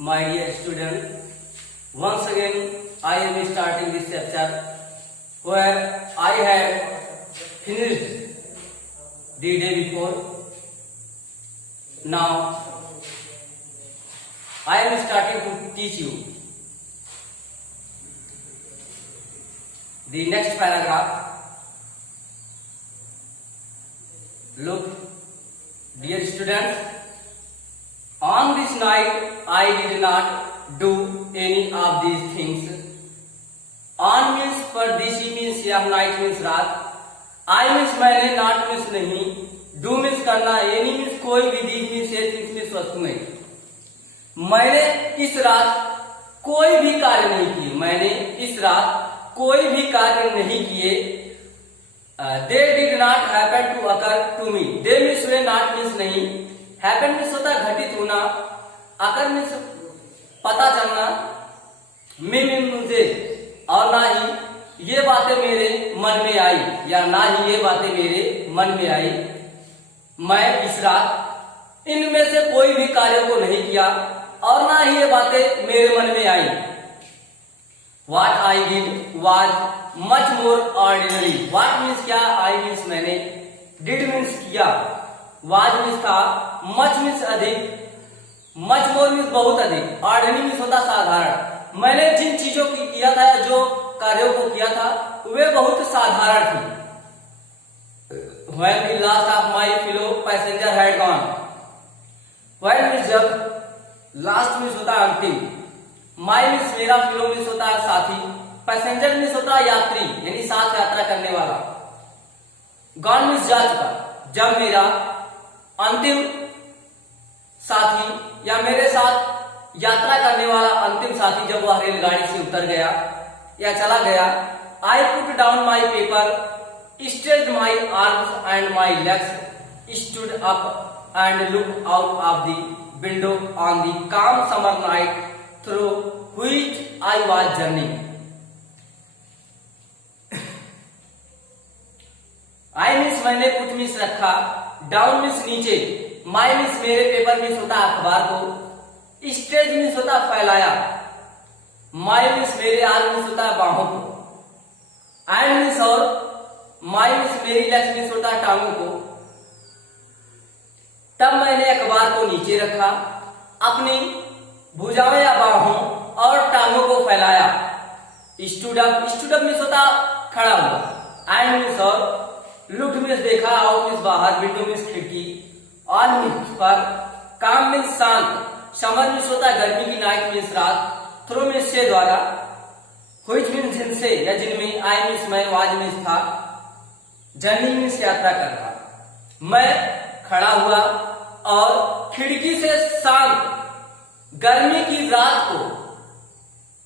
My dear student, once again I am starting this chapter where I had finished the day before. Now I am starting to teach you the next paragraph. Look, dear students, on this night I did not do any of these things. On means परदेशी means या night means रात. I means मैंने, not means नहीं. Do means करना, any means कोई भी, these means ये, things means वस्तुएं. मैंने इस रात कोई भी कार्य नहीं किए. मैंने इस रात कोई भी कार्य नहीं किए. They did not happen to occur to me. They means way, not means नहीं. Happen means होता घटित होना. occur means पता चलना. me means मुझे. और ना ही ये बातें मेरे मन में आई, या ना ही ये बातें मेरे मन में आई. मैं इस रात इनमें से कोई भी कार्य को नहीं किया और ना ही ये बातें मेरे मन में आई. What I did was much more ordinary. What means क्या, I means मैंने, did means किया, was means था, much means अधिक, much more means बहुत अधिक, ordinary means होता साधारण. मैंने जिन चीजों की किया था, जो कार्यों को किया था, वे बहुत साधारण थी. When the last of my fellow passenger had gone. When means जब, last means होता अंतिम, my means मेरा, fellow means होता है साथी, पैसेंजर means होता है यात्री यानी साथ यात्रा करने वाला. gone means जा चुका. जब मेरा अंतिम साथी या मेरे साथ यात्रा करने वाला अंतिम साथी जब वह रेलगाड़ी से उतर गया या चला गया. I put down my paper, stretched my arms and my legs, stood up and looked out of the window on the calm summer night through which I was journeying. I means मैंने, put means रखा, down means नीचे, my means मेरे, paper means होता अखबार को, stretch means होता फैलाया, my means मेरे, arm means होता बाहों को, and means और, my means मेरी, legs means होता टांगों को. तब मैंने अखबार को नीचे रखा, अपनी भुजाओं या बाहों और टांगों को फैलाया. Stood up, stood up means होता खड़ा हुआ, एंड मीन्स और, लुक्ड मीन्स देखा, आउट मीन्स बाहर, विंडो मीन्स खिड़की, ऑन मीन्स पर, काम मीन्स शांत, समर मीन्स होता गर्मी की, नाइट मीन्स रात, थ्रू मीन्स से द्वारा, व्हिच मीन्स जिनसे या जिनमें, आई मीन्स मैं, वाज मीन्स था, जर्नी मीन्स यात्रा कर रहा. मैं खड़ा हुआ और खिड़की से शांत गर्मी की रात को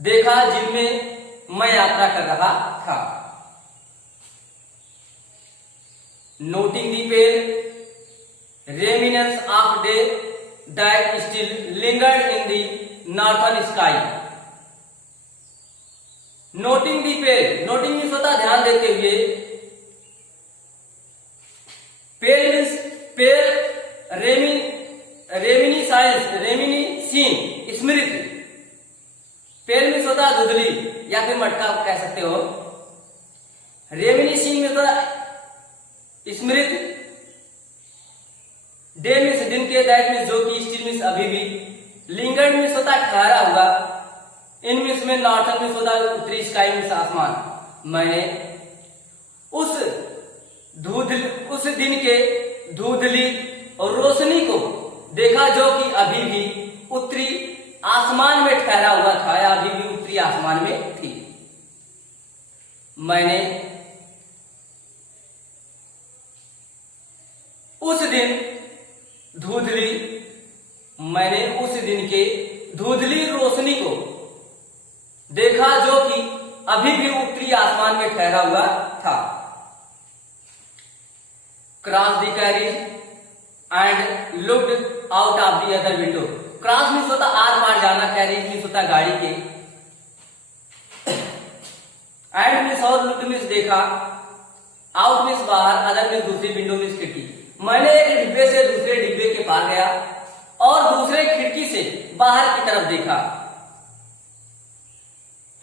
देखा जिनमें मैं यात्रा कर रहा था. Noting the pale remnants of day that still lingered in the northern sky. Noting the pale, noting means होता ध्यान देते हुए, पेल मीन्स पेल, रेमिनीसीन स्मृति. पेल मीन्स होता धुंधली या फिर मटका कह सकते हो. रेमिनीसीन में होता स्मृति. डे मीन्स दिन के, दैट मीन्स जो कि, स्टिल मीन्स अभी भी, लिंगर्ड मीन्स होता ठहरा हुआ, इन मीन्स में, नॉर्थर्न मीन्स होता उत्तरी, स्काई मीन्स आसमान. मैंने उस दिन के धुंधली और रोशनी को देखा जो कि अभी भी उत्तरी आसमान में ठहरा हुआ था या अभी भी उत्तरी आसमान में थी. मैंने उस दिन के धुंधली रोशनी को देखा जो कि अभी भी उत्तरी आसमान में ठहरा हुआ था. Cross the carriage and looked out of the other window. Cross means होता आर पार जाना, कैरिज मीन्स होता गाड़ी के, एंड मीन्स और, लुक्ड मीन्स देखा, आउट मीन्स बाहर, अदर मीन्स दूसरी, विंडो मीन्स खिड़की. मैंने एक डिब्बे से दूसरे डिब्बे के पार गया और दूसरे खिड़की से से बाहर की तरफ देखा।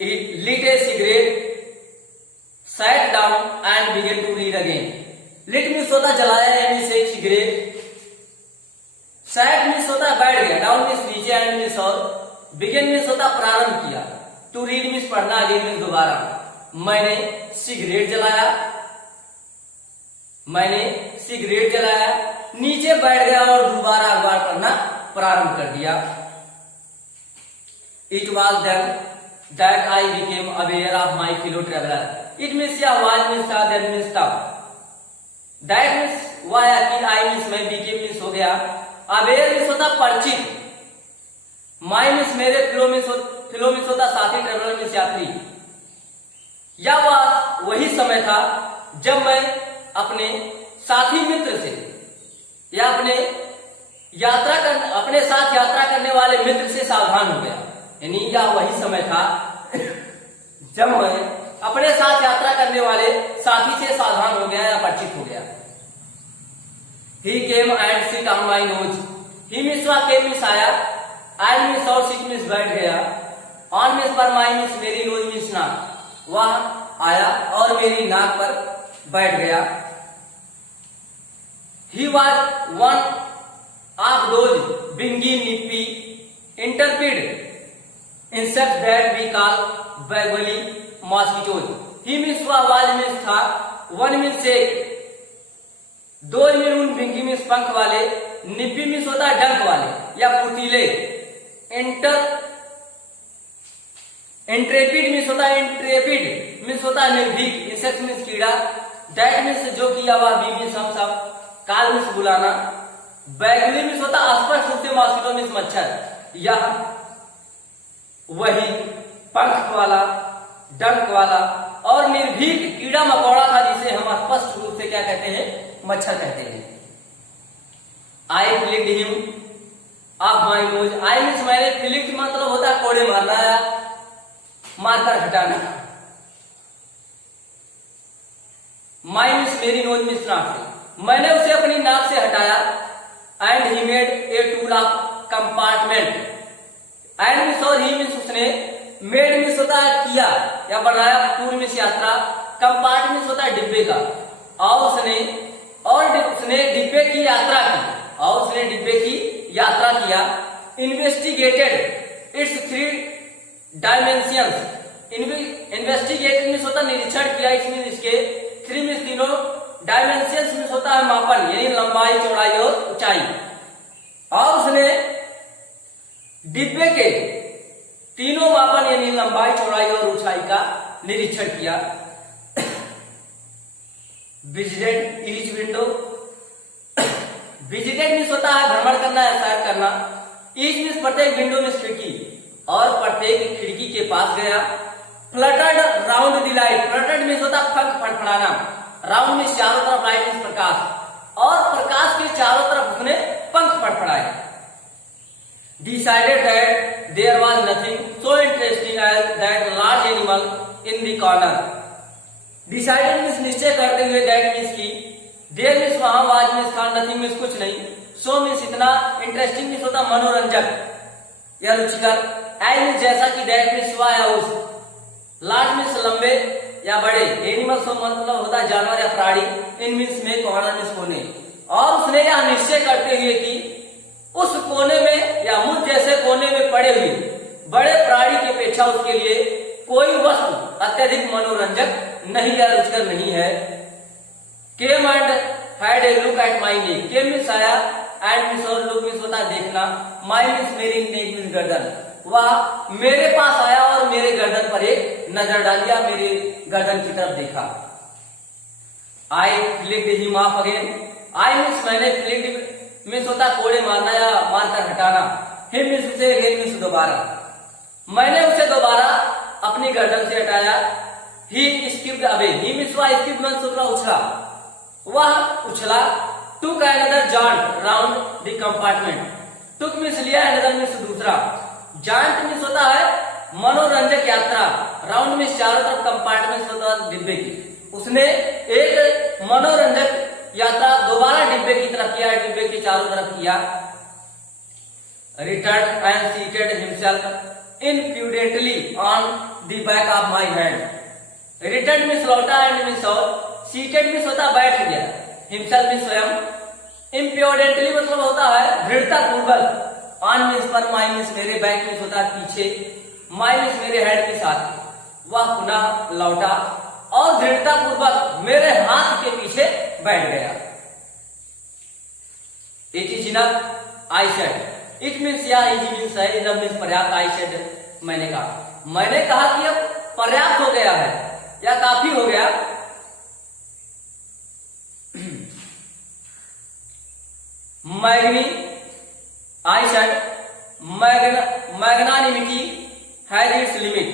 He lit a cigarette, sat down and began to read again. Lit means होता जलाया, यानी से एक सिगरेट। sat मीन्स होता बैठ गया, down मीन्स नीचे, and मीन्स और, begin मीन्स होता प्रारंभ किया, to read मीन्स पढ़ना, again मीन्स दोबारा। मैंने सिगरेट जलाया, मैंने सिगरेट जलाया, नीचे बैठ गया और दोबारा अखबार पढ़ना प्रारंभ कर दिया। It was then that I became aware of my fellow traveler. It means या was means था, then means तब। That means वह है कि I means मैं, became means हो गया, aware means होता परिचित, my means मेरे, fellow means होता साथी, traveler means यात्री। या वही समय था जब मैं अपने साथी मित्र से या अपने साथ यात्रा करने वाले मित्र से सावधान हो गया, यानी यह वही समय था जब मैं अपने साथ यात्रा करने वाले साथी से सावधान हो गया या परिचित हो गया। He came and sit on my nose. He means came means आया, I means और sit means बैठ गया, on means पर, my means मेरी, nose means नाक, वह आया और मेरी नाक पर बैठ गया। He was one of those bingy, nippy, intrepid insects that we call bagwali mosquitoes. He means was means था, one means एक, दो means उन बिंगी means पंख वाले, निपी means होता है डंक वाले या फुर्तीले, इंट्रेपिड मीन्स होता है, इंट्रेपिड मीन्स होता है निर्भीक, इंसेक्ट मीन्स कीड़ा, दैट मीन्स जो किया हुआ, बी मीन्स हम सब, काल मीन्स बुलाना, बैगुली मीन्स होता स्पष्ट रूप से, मॉस्किटो मीन्स मच्छर, यह वही पंख वाला, डंक वाला और निर्भीक कीड़ा मकोड़ा था जिसे हम स्पष्ट रूप से क्या कहते हैं, मच्छर कहते हैं। I flicked him off my nose. I means मैंने, फ्लिक्ड मतलब होता है कोड़े मारना या मारकर हटाना, माई मीन्स मेरी, नोज मीन्स नाक से, मैंने उसे अपनी नाक से हटाया। And he made a tour of compartment, and means और, ही मीन्स उसने, मेड मीन्स होता है किया या बनाया, टूल मीन्स यात्रा, कंपार्ट मीन्स होता है डिब्बे का, और उसने डिब्बे की यात्रा की, और उसने डिब्बे की यात्रा किया। Investigated it's 3 dimensions, investigated means होता निरीक्षण किया, इसमें इसके 3 मीन्स तीनों, डायमेंशंस मीन्स होता है मापन, यानी लंबाई, चौड़ाई और ऊंचाई, और उसने डिब्बे के तीनों मापन यानी लंबाई, चौड़ाई और ऊंचाई का निरीक्षण किया। Visited each window, visited means होता है भ्रमण करना या सैर करना, ईच मीन्स प्रत्येक, विंडो मीन्स खिड़की, और प्रत्येक खिड़की के पास गया। Fluttered round the light, fluttered means होता पंख फड़फड़ाना, राउंड मीन्स चारों तरफ, लाइट मीन्स प्रकाश, और प्रकाश के चारों तरफ उसने पंख फड़फड़ाए। Decided that there was nothing so interesting as that large animal in the corner. Decided means निश्चय करते हुए, दैट मीन्स की, देयर मीन्स वहां, वाज मीन्स था, नथिंग मीन्स कुछ नहीं, सो मीन्स इतना, इंटरेस्टिंग मीन्स होता मनोरंजक या रुचिकर, एज मीन्स जैसा कि, दैट मीन्स वह या उस, लार्ज मीन्स लंबे या बड़े, एनिमल सो मतलब होता है जानवर या प्राणी, इन मीन्स में, कॉर्नर मीन्स कोने, और उसने यह निश्चय करते हुए कि उस कोने में या मुझ जैसे कोने में पड़े हुए बड़े प्राणी की अपेक्षा उसके लिए कोई वस्तु अत्यधिक मनोरंजक नहीं या रुचिकर नहीं है। Came and had a look at my neck, came means आया, एंड मीन्स और, लुक मीन्स होता है देखना, माई मीन्स मेरी, नेक मीन्स गर्दन, वह मेरे पास आया और मेरे गर्दन पर एक नजर डालिया, मेरे गर्दन की तरफ देखा। I flicked him off again, I means मैंने, फ्लिक्ड मीन्स होता कोड़े मारना या मारकर हटाना, हिम मीन्स उसे, अगेन मीन्स दोबारा, मैंने उसे दोबारा अपनी गर्दन से हटाया। He skipped away, he means वह, स्किप मीन्स होता उछला, वह उछला। Took another jaunt round the compartment, took means लिया, अनदर मीन्स दूसरा, जॉन्ट मीन्स होता है मनोरंजक यात्रा, राउंड मीन्स चारों तरफ, कंपार्टमेंट होता है डिब्बे की, उसने एक मनोरंजक यात्रा दोबारा डिब्बे की तरफ किया, डिब्बे के चारों तरफ किया। returned and seated himself impudently on the back of my hand. Returned means लौटा and means और, seated means होता बैठ गया, himself means स्वयं, impudently मतलब होता है दृढ़ता पूर्वक, on means पर, my means मेरे, back means होता है पीछे, my means मेरे हेड के साथ, वह पुनः लौटा और दृढ़ता पूर्वक मेरे हाथ के पीछे बैठ गया. It is enough, I said. It means या it means है, enough means पर्याप्त, I said मैंने कहा कि अब पर्याप्त हो गया है या काफी हो गया. मैग्नी, I said, magnanimity has its limit.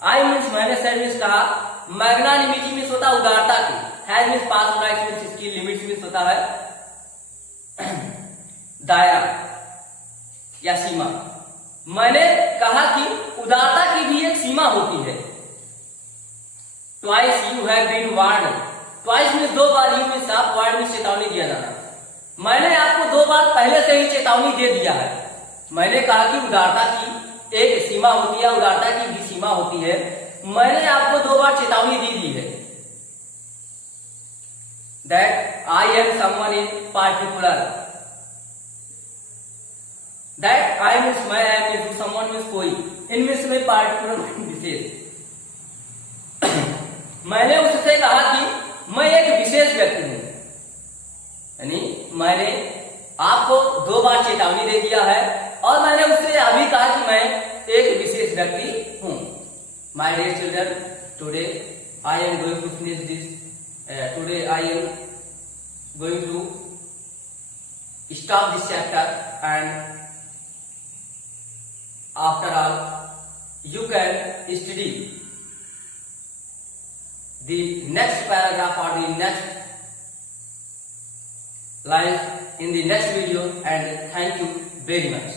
I means मैंने said means कहा, magnanimity means होता उदारता की, has means पास होना, means इसकी, limits means होता है दायरा या सीमा. मैंने कहा कि उदारता की भी एक सीमा होती है. Twice you have been warned. Twice means दो बार, you means आप, warned means चेतावनी दिया जाना. मैंने आपको दो बार पहले से ही चेतावनी दे दिया है. मैंने कहा कि उदारता की एक सीमा होती है, उदारता की भी सीमा होती है. मैंने आपको दो बार चेतावनी दी है. That I am someone in particular. That I means मैं, am means someone means कोई, in means में particular विशेष. मैंने उससे कहा कि मैं एक विशेष व्यक्ति हूं, यानी मैंने आपको दो बार चेतावनी दे दिया है और मैंने उससे अभी कहा कि मैं एक विशेष व्यक्ति हूं. My dear children, today I am going to finish this. Today I am going to stop this chapter, and after all you can study the next paragraph or the next lines in the next video, and thank you very much.